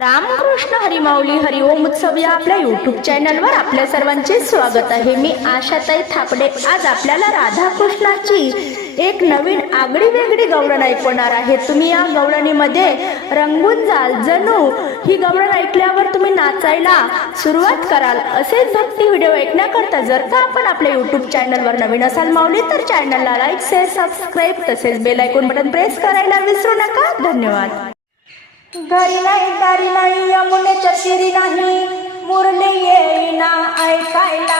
रामकृष्ण हरिमाऊली हरिओम उत्सव या आपल्या युट्यूब चॅनलवर आपल्या सर्वांचे स्वागत आहे. मी आशाताई थापडे. आज आपल्याला राधाकृष्णाची एक नवीन आगळी वेगळी गवळण ऐकवणार आहे. तुम्ही या गवळणीमध्ये रंगून जाल. जणू ही गवळण ऐकल्यावर तुम्ही नाचायला सुरुवात कराल. असेच भक्ती व्हिडिओ ऐकण्याकरता जर का आपण आपल्या युट्यूब चॅनलवर नवीन असाल माऊली तर चॅनलला लाईक शेअर सबस्क्राईब तसेच बेल आयकॉन बटन प्रेस करायला विसरू नका. धन्यवाद. घरी नाही दारी नाही यमुनेच्या शिरी नाही. मुरली येईना ऐकायला.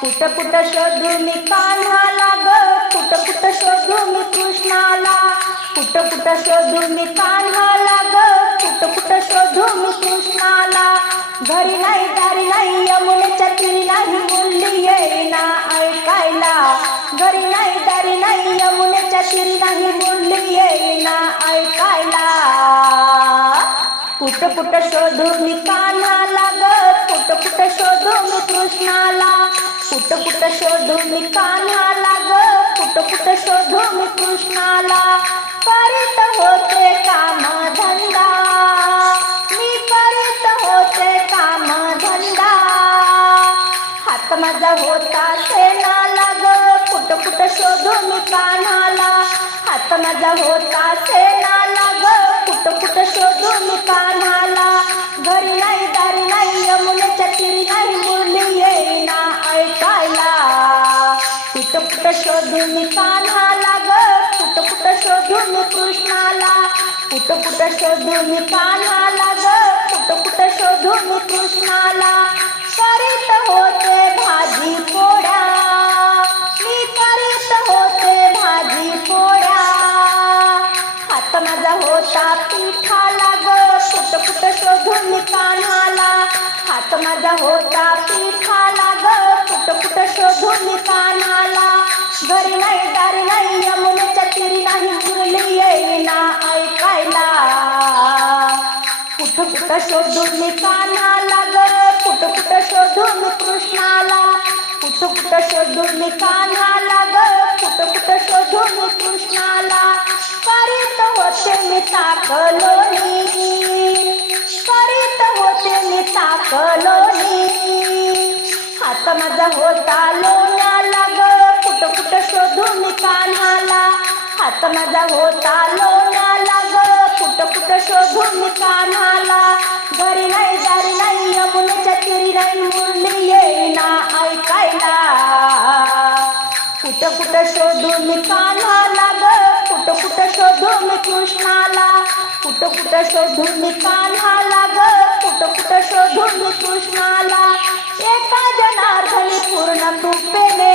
कुठं कुठं शोधू मी कान्हाला ग कुठं कुठं शोधू मी कृष्णाला. कुठं कुठं शोधू मी कान्हाला ग कुठं कुठं शोधू मी कृष्णाला. घरी नाही दारी नाही यमुनेच्या शिरी नाही मुरली ऐकायला. कुठं कुठं शोधू मी कान्हाला ग कुठं कुठं शोधू मी कृष्णाला. कुठं कुठं शोधू मी कान्हाला ग कुठं कुठं शोधू मी कृष्णाला. करीत होते काम धंदा. मी करीत होते काम धंदा. हात माझा होता सेनाला ग कुठं कुठं शोधून कानाला हात माझा होता सेनाला ग कुठं कुठं शोधून कानाला? घरी नाही दारी नाही यमुनेच्या तिरी नाही मुली येईना ऐकायला. कुठं कुठं शोधून कानाला? ग कुठं कुठं शोधून कृष्णाला कुठं कुठं शोधून कानाला ग कुठं कुठं शोधून कृष्णाला करीत हो होता पिठाला ग कुठं कुठं शोधून मी कान्हाला हात माझा होता पिठाला ग कुठं कुठं शोधून मी कान्हाला घरी नाही दारी नाही यमुनेच्या तिरी नाही मुरली येईना ऐकायला. कुठ कुठ शोधून मी कान्हाला ग कुठं कुठं शोधून कृष्णाला. कुठ कुठ शोधून मी होते मी ताकलोनी करीत होते मी ताकलोनी हात माझा होता लोण्याला ग कुठं कुठं शोधून मी कान्हाला हात माझा होता लोण्याला ग कुठं कुठं शोधून मी कान्हाला घरी नाही दारी नाही यमुनेच्या तिरी नाही मुरली येईना ऐकायला. कुठं कुठं शोधून मी कान्हाला कुठं शोधून मी कान्हाला ग? कुठं कुठं शोधून मी कृष्णाला? एका जनार्दनी पूर्ण कृपेने.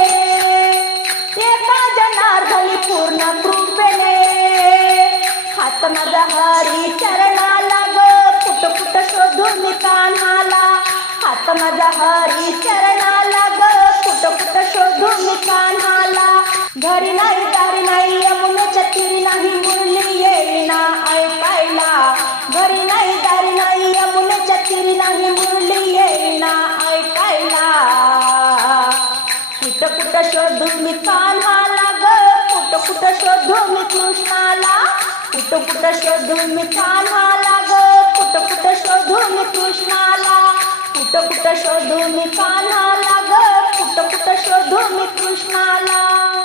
एका जनार्दनी पूर्ण कृपेने. हात माझा हरी चरणाला ग? कुठं कुठं शोधून मी कान्हाला हात माझा हरी चरणाला ग? कुठं कुठं शोधून मी कान्हाला घरी नाही दारी नाही कुठं शोधू मी कान्हाला ग? कुठं कुठं शोधू मी कृष्णाला? कुठं कुठं शोधू मी कान्हाला ग? कुठं कुठं शोधू मी कृष्णाला? कुठं कुठं शोधू मी कान्हाला ग? कुठं कुठं शोधू मी कृष्णाला?